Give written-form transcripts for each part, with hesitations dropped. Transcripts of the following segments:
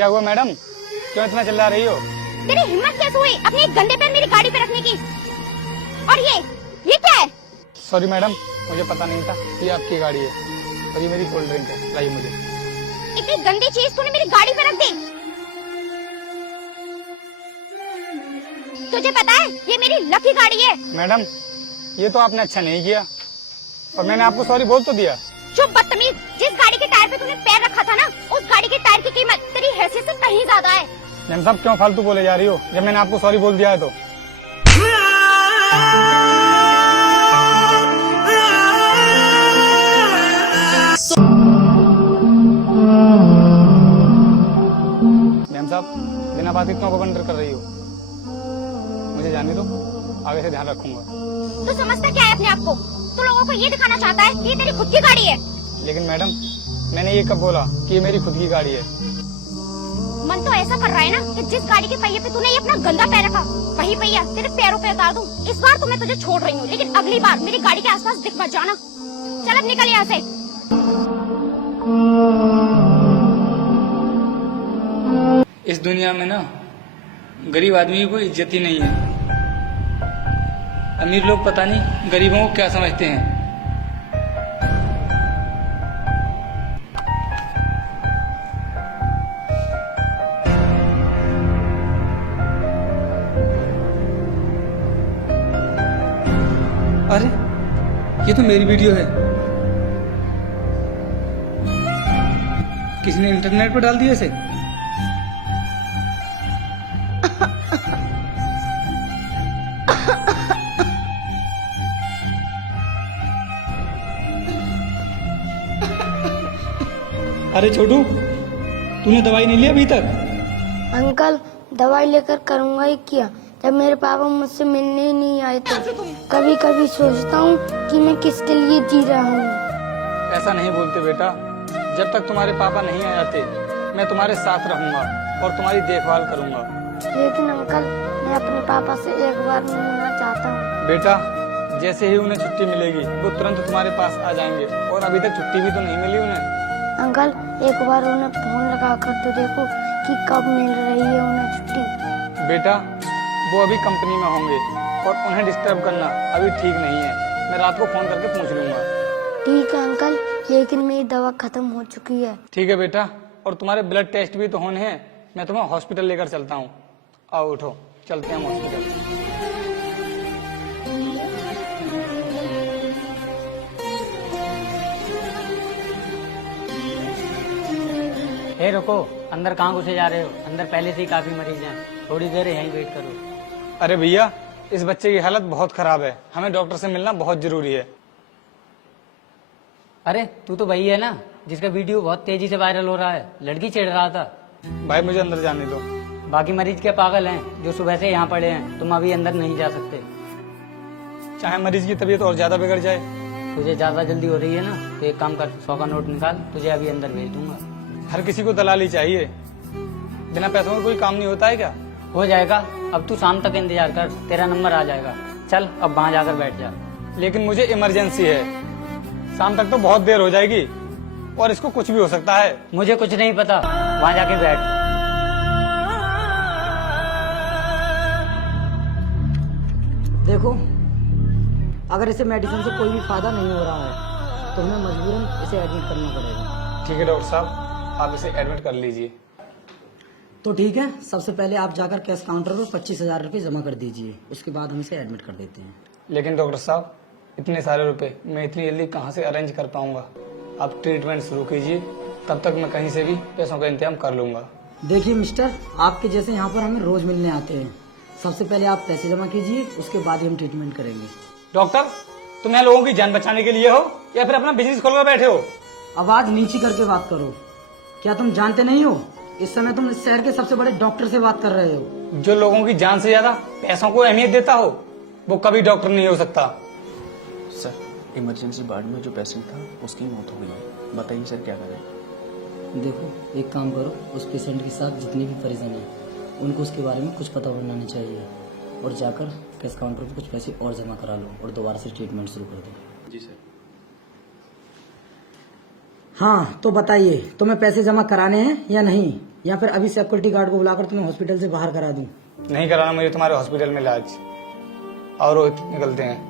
क्या हुआ मैडम, क्यों इतना चिल्ला रही हो? तेरी हिम्मत कैसे हुई अपने एक गंदे पैर मेरी गाड़ी पे रखने की? और ये क्या है? सॉरी मैडम, मुझे पता नहीं था ये आपकी गाड़ी है और ये मेरी कोल्ड ड्रिंक है। लाइए मुझे। इतनी गंदी चीज तूने मेरी गाड़ी पे रख दी। तुझे पता है ये मेरी लकी गाड़ी है। मैडम ये तो आपने अच्छा नहीं किया और मैंने आपको सॉरी बोल तो दिया। चुप बदतमीज, जिस गाड़ी के टायर पे तूने पैर रखा था ना, उस गाड़ी के टायर की कीमत तेरी हैसियत से कहीं ज्यादा है। मैम साहब क्यों फालतू बोले जा रही हो, जब मैंने आपको सॉरी बोल दिया है तो। मैम साहब बिना बात इतना बवंडर कर रही हो, मुझे जाने दो, आगे से ध्यान रखूंगा। तू समझता क्या है अपने आप को? तू लोगों को ये दिखाना चाहता है कि ये तेरी खुद की गाड़ी है। लेकिन मैडम मैंने ये कब बोला कि ये मेरी खुद की गाड़ी है? मन तो ऐसा कर रहा है ना कि जिस गाड़ी के पहिए पे तूने ये अपना गंदा पैर रखा, वही पहिया तेरे पैरों पे उतार दूं। इस बार तो मैं तुझे छोड़ रही हूँ, लेकिन अगली बार मेरी गाड़ी के आसपास दिख मत जाना। चल अब निकल यहाँ से। इस दुनिया में ना गरीब आदमी की कोई इज्जत ही नहीं है। अमीर लोग पता नहीं गरीबों को क्या समझते हैं। अरे ये तो मेरी वीडियो है, किसने इंटरनेट पर डाल दिया इसे? अरे छोटू, तूने दवाई नहीं ली अभी तक? अंकल दवाई लेकर करूँगा ही क्या, जब मेरे पापा मुझसे मिलने ही नहीं आए तो कभी कभी सोचता हूँ कि मैं किसके लिए जी रहा हूँ। ऐसा नहीं बोलते बेटा, जब तक तुम्हारे पापा नहीं आ जाते मैं तुम्हारे साथ रहूंगा और तुम्हारी देखभाल करूंगा। लेकिन अंकल मैं अपने पापा से एक बार मिलना चाहता हूँ। बेटा जैसे ही उन्हें छुट्टी मिलेगी वो तुरंत तुम्हारे पास आ जाएंगे, और अभी तक छुट्टी भी तो नहीं मिली उन्हें। अंकल एक बार उन्हें फोन लगा कर तो देखो कि कब मिल रही है उन्हें छुट्टी। बेटा वो अभी कंपनी में होंगे और उन्हें डिस्टर्ब करना अभी ठीक नहीं है, मैं रात को फोन करके पूछ लूंगा। ठीक है अंकल, लेकिन मेरी दवा खत्म हो चुकी है। ठीक है बेटा, और तुम्हारे ब्लड टेस्ट भी तो होने हैं, मैं तुम्हें हॉस्पिटल लेकर चलता हूँ। आओ उठो, चलते हैं हॉस्पिटल। हे रुको, अंदर कहाँ घुसे जा रहे हो? अंदर पहले से ही काफी मरीज हैं, थोड़ी देर यहीं वेट करो। अरे भैया इस बच्चे की हालत बहुत खराब है, हमें डॉक्टर से मिलना बहुत जरूरी है। अरे तू तो वही है ना जिसका वीडियो बहुत तेजी से वायरल हो रहा है, लड़की छेड़ रहा था। भाई मुझे अंदर जाने दो। बाकी मरीज क्या पागल हैं जो सुबह से यहाँ पड़े हैं? तुम अभी अंदर नहीं जा सकते। चाहे मरीज की तबीयत और ज्यादा बिगड़ जाए। तुझे ज्यादा जल्दी हो रही है ना, तो एक काम कर, 100 का नोट निकाल, तुझे अभी अंदर भेज दूंगा। हर किसी को दलाली चाहिए, बिना पैसों में कोई काम नहीं होता है क्या? हो जाएगा, अब तू शाम तक इंतजार कर, तेरा नंबर आ जाएगा। चल अब वहाँ जाकर बैठ जा। लेकिन मुझे इमरजेंसी है, शाम तक तो बहुत देर हो जाएगी और इसको कुछ भी हो सकता है। मुझे कुछ नहीं पता, वहाँ जाके बैठ। देखो अगर इसे मेडिसिन से कोई भी फायदा नहीं हो रहा है तो हमें मजबूरन इसे एडमिट करना पड़ेगा। ठीक है डॉक्टर साहब, आप इसे एडमिट कर लीजिए। तो ठीक है, सबसे पहले आप जाकर कैश काउंटर पर 25,000 रुपये जमा कर दीजिए, उसके बाद हम इसे एडमिट कर देते हैं। लेकिन डॉक्टर साहब इतने सारे रुपए मैं इतनी जल्दी कहाँ से अरेंज कर पाऊंगा? आप ट्रीटमेंट शुरू कीजिए, तब तक मैं कहीं से भी पैसों का इंतजाम कर लूंगा। देखिए मिस्टर, आपके जैसे यहाँ पर हमें रोज मिलने आते हैं। सबसे पहले आप पैसे जमा कीजिए, उसके बाद ही हम ट्रीटमेंट करेंगे। डॉक्टर तुम यहाँ लोगों की जान बचाने के लिए हो या फिर अपना बिजनेस खोलकर बैठे हो? आवाज नीची करके बात करो। क्या तुम जानते नहीं हो इस समय तुम इस शहर के सबसे बड़े डॉक्टर से बात कर रहे हो? जो लोगों की जान से ज्यादा पैसों को अहमियत देता हो वो कभी डॉक्टर नहीं हो सकता। सर इमरजेंसी वार्ड में जो पेशेंट था उसकी मौत हो गई है, बताइए सर क्या करें? देखो एक काम करो, उस पेशेंट के साथ जितने भी परिजन हैं उनको उसके बारे में कुछ पता होना चाहिए, और जाकर कैश काउंटर पर कुछ पैसे और जमा करा लो और दोबारा से ट्रीटमेंट शुरू कर दो। जी सर। हाँ तो बताइए, तुम्हें पैसे जमा कराने हैं या नहीं? या फिर अभी सिक्योरिटी गार्ड को बुलाकर तुम्हें हॉस्पिटल से बाहर करा दूं? नहीं कराना मुझे तुम्हारे हॉस्पिटल में इलाज। और रोहित निकलते हैं।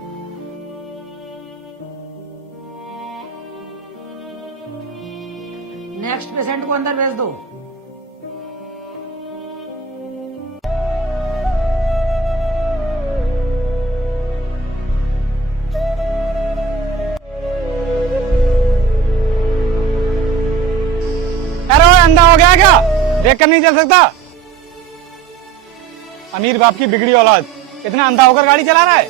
नेक्स्ट पेशेंट को अंदर भेज दो। अरे वो अंधा हो गया क्या? देख कर नहीं चल सकता? अमीर बाप की बिगड़ी औलाद इतना अंधा होकर गाड़ी चला रहा है।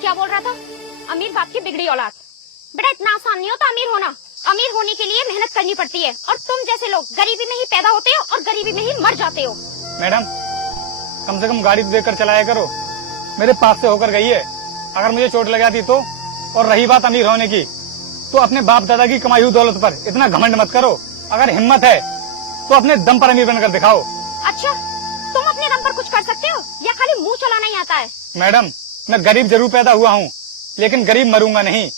क्या बोल रहा था? अमीर बाप की बिगड़ी औलाद। बेटा इतना आसान नहीं होता अमीर होना। अमीर होने के लिए मेहनत करनी पड़ती है और तुम जैसे लोग गरीबी में ही पैदा होते हो और गरीबी में ही मर जाते हो। मैडम कम से कम गाड़ी तो देखकर चलाया करो। मेरे पास से होकर गई है, अगर मुझे चोट लग जाती तो। और रही बात अमीर होने की, तो अपने बाप दादा की कमाई हुई दौलत पर इतना घमंड मत करो। अगर हिम्मत है तो अपने दम पर अमीर बनकर दिखाओ। अच्छा तुम अपने दम पर कुछ कर सकते हो या खाली मुंह चलाना ही आता है? मैडम मैं गरीब जरूर पैदा हुआ हूँ, लेकिन गरीब मरूंगा नहीं,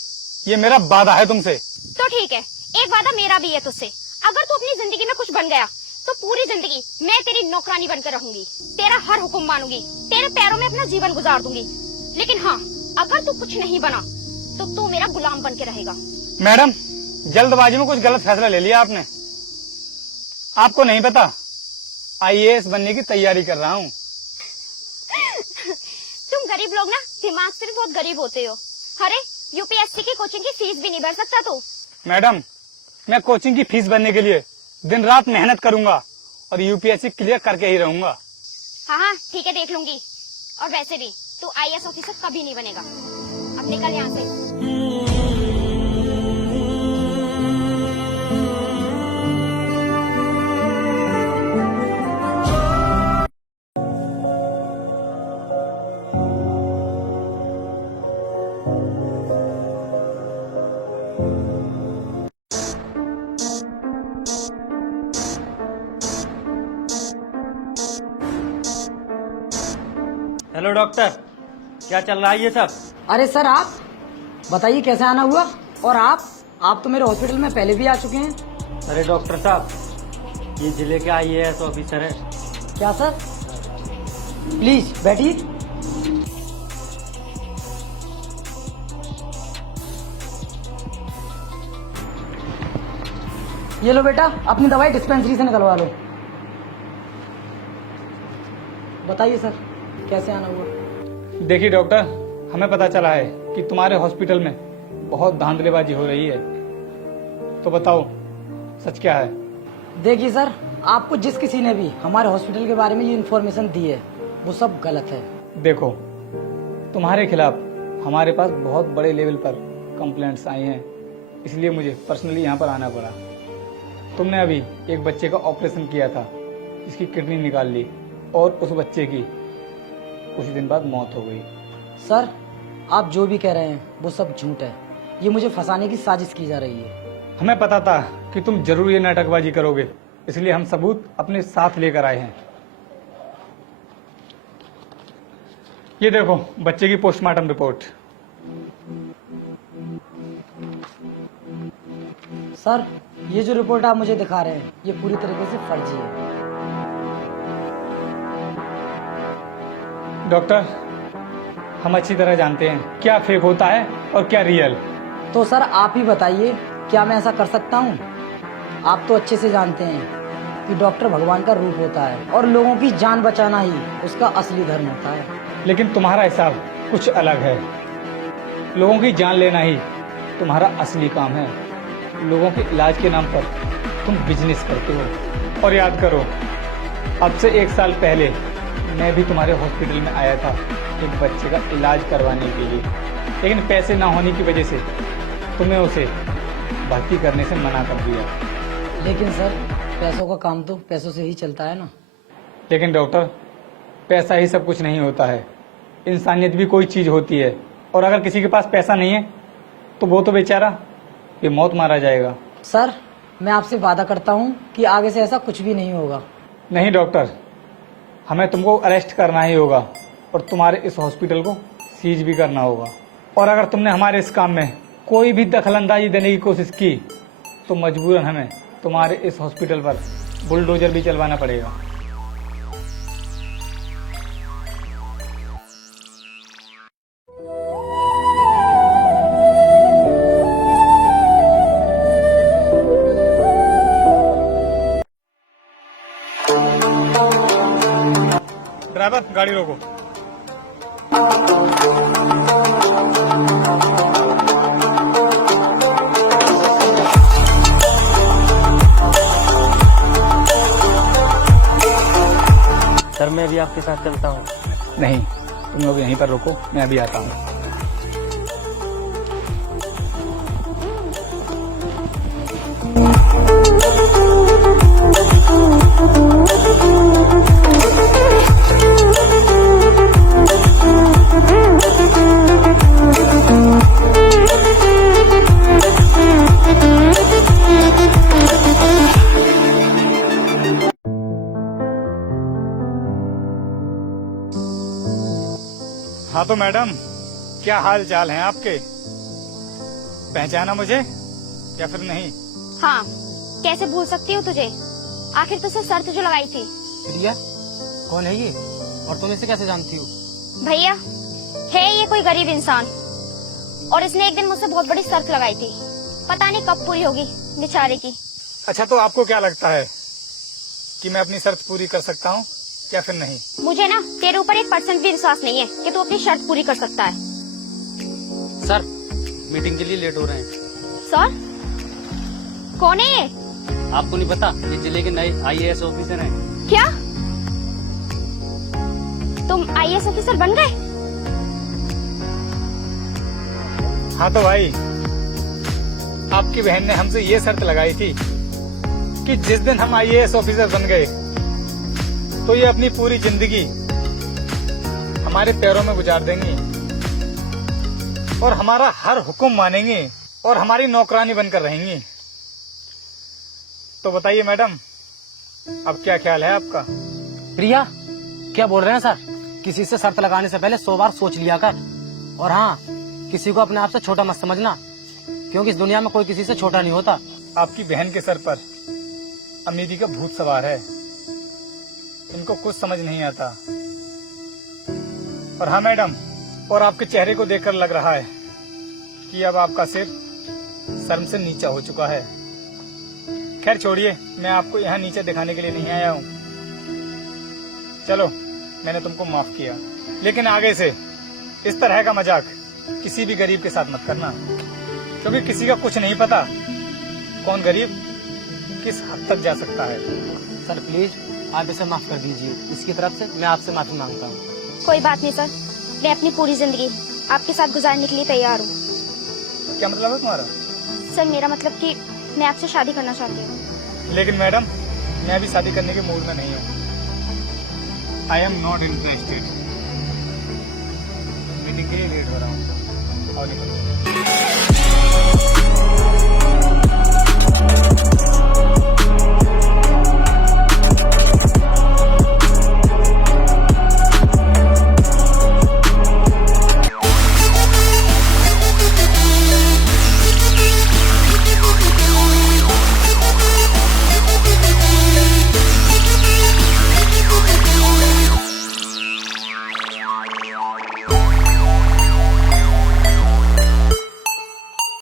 ये मेरा वादा है तुमसे। तो ठीक है, एक वादा मेरा भी है तुझसे। अगर तू अपनी जिंदगी में कुछ बन गया तो पूरी जिंदगी मैं तेरी नौकरानी बनकर रहूंगी, तेरा हर हुक्म मानूंगी, तेरे पैरों में अपना जीवन गुजार दूंगी। लेकिन हाँ, अगर तू कुछ नहीं बना तो तू मेरा गुलाम बन के रहेगा। मैडम जल्दबाजी में कुछ गलत फैसला ले लिया आपने। आपको नहीं पता IAS बनने की तैयारी कर रहा हूँ। तुम गरीब लोग ना दिमाग से भी बहुत गरीब होते हो। अरे UPSC की कोचिंग की फीस भी नहीं भर सकता तू। मैडम मैं कोचिंग की फीस भरने के लिए दिन रात मेहनत करूंगा और UPSC क्लियर करके ही रहूंगा। हाँ हाँ ठीक है, देख लूंगी। और वैसे भी तू IAS ऑफिसर कभी नहीं बनेगा। अब निकल यहाँ से। हेलो डॉक्टर, क्या चल रहा है ये सब? अरे सर आप बताइए कैसे आना हुआ? और आप तो मेरे हॉस्पिटल में पहले भी आ चुके हैं। अरे डॉक्टर साहब, ये जिले के IAS ऑफिसर है। क्या सर? प्लीज बैठिए। ये लो बेटा, अपनी दवाई डिस्पेंसरी से निकलवा लो। बताइए सर कैसे आना हुआ? देखिए डॉक्टर, हमें पता चला है कि तुम्हारे हॉस्पिटल में बहुत धांधलेबाजी हो रही है, तो बताओ सच क्या है? देखिए सर, आपको जिस किसी ने भी हमारे हॉस्पिटल के बारे में ये इन्फॉर्मेशन दी है वो सब गलत है। देखो तुम्हारे खिलाफ हमारे पास बहुत बड़े लेवल पर कंप्लेंट्स आई हैं, इसलिए मुझे पर्सनली यहाँ पर आना पड़ा। तुमने अभी एक बच्चे का ऑपरेशन किया था, जिसकी किडनी निकाल ली और उस बच्चे की कुछ दिन बाद मौत हो गई। सर आप जो भी कह रहे हैं वो सब झूठ है। ये मुझे फंसाने की साजिश की जा रही है। हमें पता था कि तुम जरूर ये नाटकबाजी करोगे, इसलिए हम सबूत अपने साथ लेकर आए हैं। ये देखो बच्चे की पोस्टमार्टम रिपोर्ट। सर ये जो रिपोर्ट आप मुझे दिखा रहे हैं ये पूरी तरीके से फर्जी है। डॉक्टर हम अच्छी तरह जानते हैं क्या फेक होता है और क्या रियल। तो सर आप ही बताइए, क्या मैं ऐसा कर सकता हूँ? आप तो अच्छे से जानते हैं कि डॉक्टर भगवान का रूप होता है और लोगों की जान बचाना ही उसका असली धर्म होता है। लेकिन तुम्हारा हिसाब कुछ अलग है। लोगों की जान लेना ही तुम्हारा असली काम है। लोगों के इलाज के नाम पर तुम बिजनेस करते हो। और याद करो, अब से 1 साल पहले मैं भी तुम्हारे हॉस्पिटल में आया था एक बच्चे का इलाज करवाने के लिए, लेकिन पैसे ना होने की वजह से तुम्हें उसे भर्ती करने से मना कर दिया। लेकिन सर पैसों का काम तो पैसों से ही चलता है ना। लेकिन डॉक्टर पैसा ही सब कुछ नहीं होता है, इंसानियत भी कोई चीज़ होती है। और अगर किसी के पास पैसा नहीं है तो वो तो बेचारा ये मौत मारा जाएगा। हमें तुमको अरेस्ट करना ही होगा और तुम्हारे इस हॉस्पिटल को सीज भी करना होगा। और अगर तुमने हमारे इस काम में कोई भी दखलंदाजी देने की कोशिश की तो मजबूरन हमें तुम्हारे इस हॉस्पिटल पर बुलडोजर भी चलवाना पड़ेगा। ड्राइवर, गाड़ी रोको। सर मैं भी आपके साथ चलता हूँ। नहीं, तुम लोग यहीं पर रुको, मैं अभी आता हूँ। हाँ तो मैडम, क्या हाल चाल हैं आपके? पहचाना मुझे या फिर नहीं? हाँ, कैसे भूल सकती हूँ तुझे? आखिर तुझसे शर्त जो लगाई थी। प्रिया, कौन है ये और तुम इसे कैसे जानती हो? भैया, है ये कोई गरीब इंसान और इसने एक दिन मुझसे बहुत बड़ी शर्त लगाई थी। पता नहीं कब पूरी होगी बेचारे की। अच्छा, तो आपको क्या लगता है कि मैं अपनी शर्त पूरी कर सकता हूँ या फिर नहीं? मुझे ना तेरे ऊपर 1% भी विश्वास नहीं है कि तू अपनी शर्त पूरी कर सकता है। सर, मीटिंग के लिए लेट हो रहे हैं। सर, कौन है ये? आपको नहीं पता, ये जिले के नए IAS ऑफिसर हैं। क्या तुम IAS ऑफिसर बन गए? हाँ तो भाई, आपकी बहन ने हमसे ये शर्त लगाई थी कि जिस दिन हम IAS ऑफिसर बन गए तो ये अपनी पूरी जिंदगी हमारे पैरों में गुजार देंगी और हमारा हर हुक्म मानेंगी और हमारी नौकरानी बनकर रहेंगी। तो बताइए मैडम, अब क्या ख्याल है आपका? प्रिया, क्या बोल रहे हैं सर? किसी से शर्त लगाने से पहले 100 बार सोच लिया कर। और हाँ, किसी को अपने आप से छोटा मत समझना, क्योंकि इस दुनिया में कोई किसी से छोटा नहीं होता। आपकी बहन के सर पर अमीरी का भूत सवार है, इनको कुछ समझ नहीं आता। और हाँ मैडम, और आपके चेहरे को देखकर लग रहा है कि अब आपका सिर शर्म से नीचा हो चुका है। खैर छोड़िए, मैं आपको यहाँ नीचे दिखाने के लिए नहीं आया हूँ। चलो, मैंने तुमको माफ किया, लेकिन आगे से इस तरह का मजाक किसी भी गरीब के साथ मत करना, क्योंकि किसी का कुछ नहीं पता कौन गरीब किस हद तक जा सकता है। सर प्लीज, आप इसे माफ कर दीजिए। इसकी तरफ से मैं आपसे माफी मांगता हूँ। कोई बात नहीं सर, मैं अपनी पूरी जिंदगी आपके साथ गुजारने के लिए तैयार हूँ। क्या मतलब है तुम्हारा? सर, मेरा मतलब कि मैं आपसे शादी करना चाहती हूँ। लेकिन मैडम, मैं अभी शादी करने के मूड में नहीं हूँ। I am not interested. Meeting के लिए लेट हो रहा हूँ और निकलो।